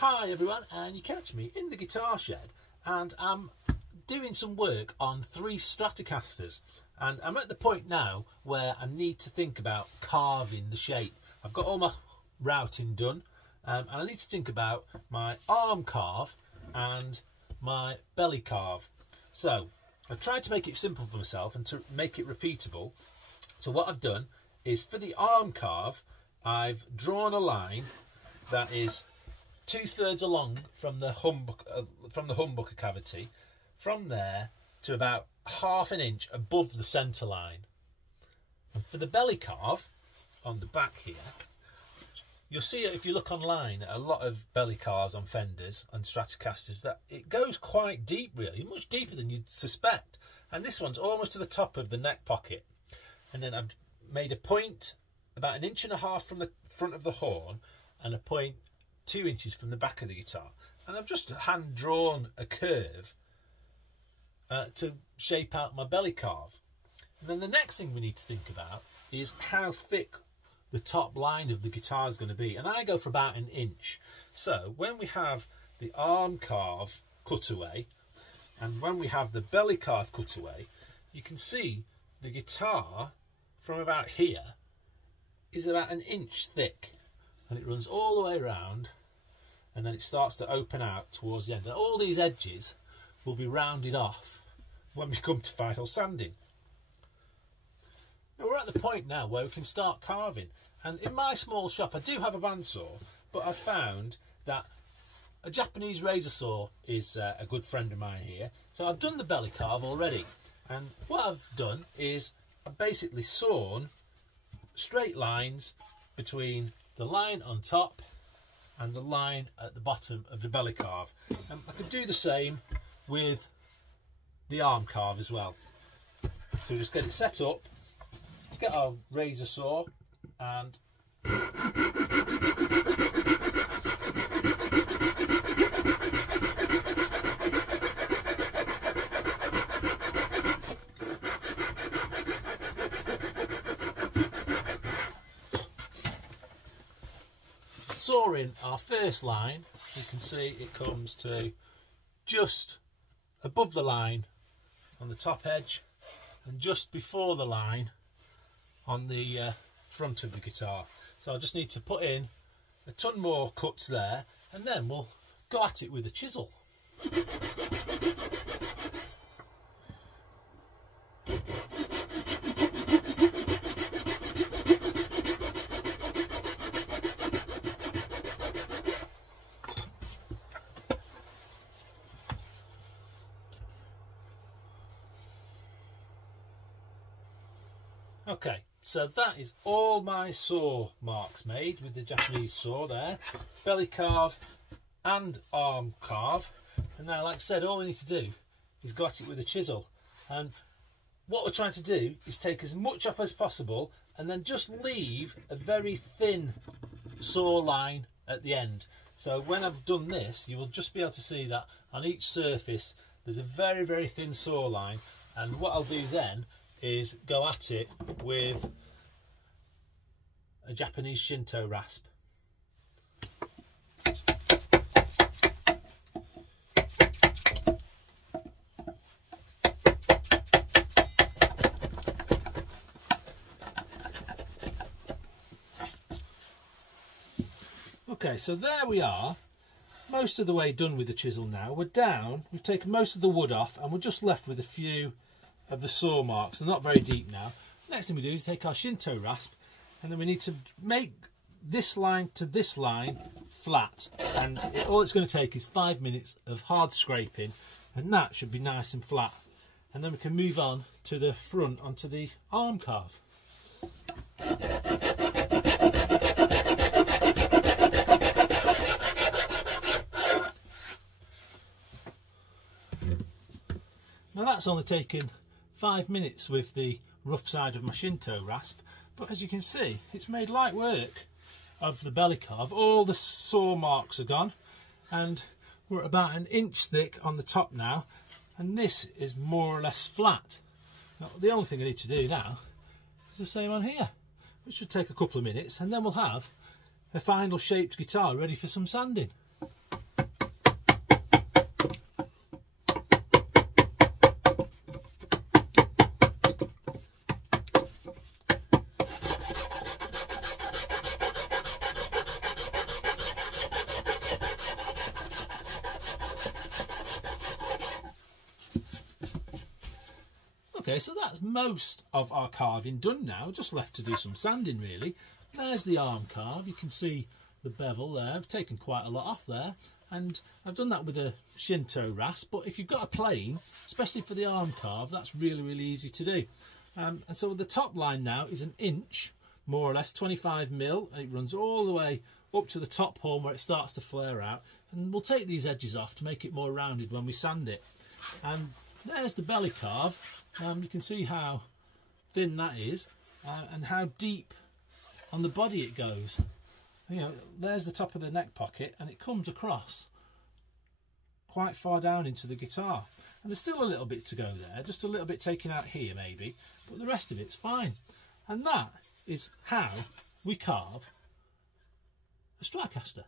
Hi everyone, and you catch me in the guitar shed and I'm doing some work on 3 Stratocasters, and I'm at the point now where I need to think about carving the shape. I've got all my routing done and I need to think about my arm carve and my belly carve. So I've tried to make it simple for myself and to make it repeatable. So what I've done is, for the arm carve, I've drawn a line that is 2/3 along from the humbucker cavity, from there to about 1/2 inch above the centre line. And for the belly carve on the back here, you'll see it if you look online at a lot of belly carves on Fenders and Stratocasters that it goes quite deep, really, much deeper than you'd suspect. And this one's almost to the top of the neck pocket. And then I've made a point about 1.5 inches from the front of the horn and a point 2 inches from the back of the guitar, and I've just hand drawn a curve to shape out my belly carve. And then the next thing we need to think about is how thick the top line of the guitar is going to be, and I go for about 1 inch. So when we have the arm carve cutaway and when we have the belly carve cutaway, you can see the guitar from about here is about 1 inch thick, and it runs all the way around, and then it starts to open out towards the end. And all these edges will be rounded off when we come to final sanding. Now we're at the point now where we can start carving, and in my small shop I do have a bandsaw, but I've found that a Japanese razor saw is a good friend of mine here. So I've done the belly carve already, and what I've done is I've basically sawn straight lines between the line on top and the line at the bottom of the belly carve. And I could do the same with the arm carve as well. So we just get it set up, get our razor saw, and sawing our first line. You can see it comes to just above the line on the top edge and just before the line on the front of the guitar. So I just need to put in a ton more cuts there, and then we'll go at it with a chisel. Okay, so that is all my saw marks made with the Japanese saw there, belly carve and arm carve. And now, like I said, all we need to do is go at it with a chisel. And what we're trying to do is take as much off as possible and then just leave a very thin saw line at the end. So when I've done this, you will just be able to see that on each surface there's a very, very thin saw line. And what I'll do then is go at it with a Japanese Shinto rasp. Okay, so there we are, most of the way done with the chisel now. We're down, we've taken most of the wood off, and we're just left with a few of the saw marks. They're not very deep now. Next thing we do is take our Shinto rasp, and then we need to make this line to this line flat, and all it's going to take is 5 minutes of hard scraping, and that should be nice and flat. And then we can move on to the front, onto the arm carve. Now that's only taken 5 minutes with the rough side of my Shinto rasp, but as you can see, it's made light work of the belly carve. All the saw marks are gone, and we're about 1 inch thick on the top now, and this is more or less flat. Now, the only thing I need to do now is the same on here, which should take a couple of minutes, and then we'll have a final shaped guitar ready for some sanding. Okay, so that's most of our carving done now. Just left to do some sanding really. There's the arm carve. You can see the bevel there. I've taken quite a lot off there, and I've done that with a Shinto rasp. But if you've got a plane, especially for the arm carve, that's really, really easy to do. And so the top line now is 1 inch, more or less, 25mm, and it runs all the way up to the top horn where it starts to flare out. And we'll take these edges off to make it more rounded when we sand it. And there's the belly carve. You can see how thin that is, and how deep on the body it goes. You know, there's the top of the neck pocket, and it comes across quite far down into the guitar. And there's still a little bit to go there, just a little bit taken out here maybe, but the rest of it's fine. And that is how we carve a Stratocaster.